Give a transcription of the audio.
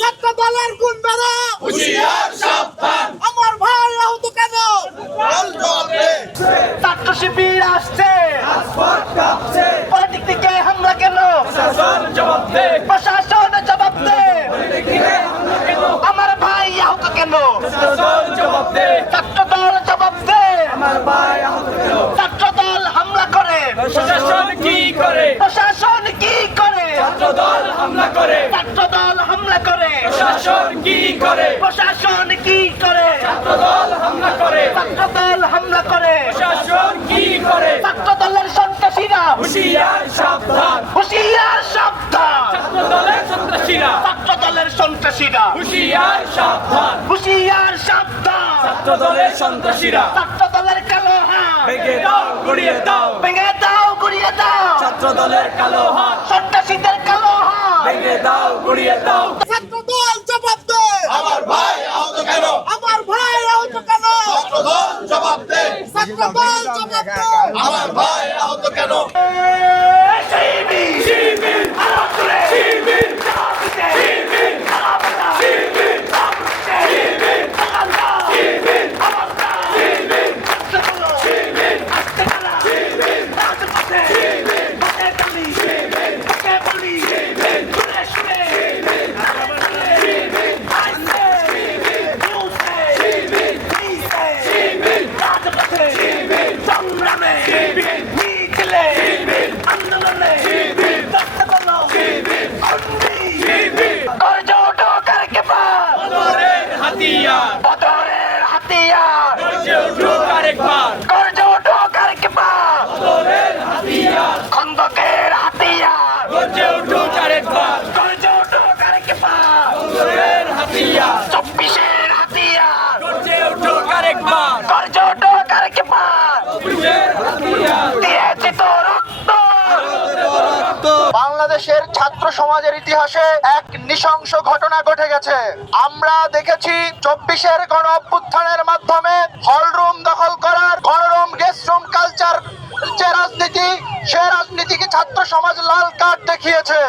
ছাত্র দলের গুন্ডারা হুঁশিয়ার সাবধান, আমার ভাই আহত কেন? বল জবাব দে। ছাত্র শিবির আসছে, রাজপথ কাঁপছে, পলিটিক থেকে হামলা কেন? প্রশাসন জবাব দে। প্রশাসন জবাব দে। দিকে হামলা কেন? আমার ভাই আহত কেন? প্রশাসন জবাব দে। ছাত্র দল জবাব দে। আমার ভাই আহত কেন? ছাত্র দল হামলা করে, প্রশাসন কি করে? প্রশাসন কি করে? ছাত্রদল হামলা করে। ছাত্র দল হামলা করে, প্রশাসন কি করে? প্রশাসন কি করে? ছাত্রদল হামলা করে। ছাত্র দল হামলা করে, প্রশাসন কি করে? ছাত্র দলের সন্ত্রাসীরা হুঁশিয়ার সাবধান, হুঁশিয়ার সাবধান। ছাত্রদলের সন্ত্রাসীরা ছাত্র দলের সন্ত্রাসীরা হুঁশিয়ার সাবধান, হুঁশিয়ার সাবধান। ছাত্রদলের সন্ত্রাসীরা ছাত্র দলের কালো হাত ভেঙে দাও, গুড়িয়ে দাও। ভেঙে দাও, গুড়িয়ে দাও। ছাত্রদলের কালো হাত সন্ত্রাসীদের কালো হাত ভেঙে দাও, গুড়িয়ে দাও। ছাত্র দল জবাব দে। আমার ভাই আহত কেন? আমার ভাই আহত কেন? ছাত্রদল জবাব দে। ছাত্র দল জবাব দে। আমার ভাই আহত কেন? শিবির, শিবির, আওয়াজ তুলে। শিবির, জবাব দিতে। শিবির, আওয়াজ দাও। শিবির, শিবির, আওয়াজ দাও। শিবির, আওয়াজ দাও। শিবির, আস্তে বলো। শিবির, আস্তে বলো। শিবির, রাজপথে। শিবির, পথে বলি। শিবির, পথে বলি। শিবির, শুনে শুনে। শিবির, শিবির, আইসে। নিউজে। শিবির, নিচে। শিবির, রাজপথে। শিবির, সংগ্রামে। শিবির, মিছিলে। শিবির, আন্দোলনে। শিবির, করতে বলো। শিবির, অন্যি। শিবির, গর্জে ওঠো কারকে পার। বদরের হাতিয়ার বদরের হাতিয়ার। গর্জে উঠুক আরেকবার। গর্জে ওঠো কারকে পার। বদরের হাতিয়ার খন্দকের হাতিয়ার। গর্জে উঠুক আরেকবার। গর্জে ওঠো কারকে পার। বদরের হাতিয়ার 24-এর হাতিয়ার। গর্জে উঠুক আরেকবার। গর্জে ওঠো কারকে পার। বদরের হাতিয়ার দিয়েছি তো রক্ত। রক্ত বাংলাদেশের ছাত্র সমাজের ইতিহাসে এক নৃশংস ঘটনা ঘটে গেছে। আমরা দেখেছি 24-এর গণ অভ্যুত্থানের মাধ্যমে হলরুম দখল করার, গণরুম গেস্ট রুম কালচার যে রাজনীতি, সে রাজনীতিকে ছাত্র সমাজ লাল কার্ড দেখিয়েছে।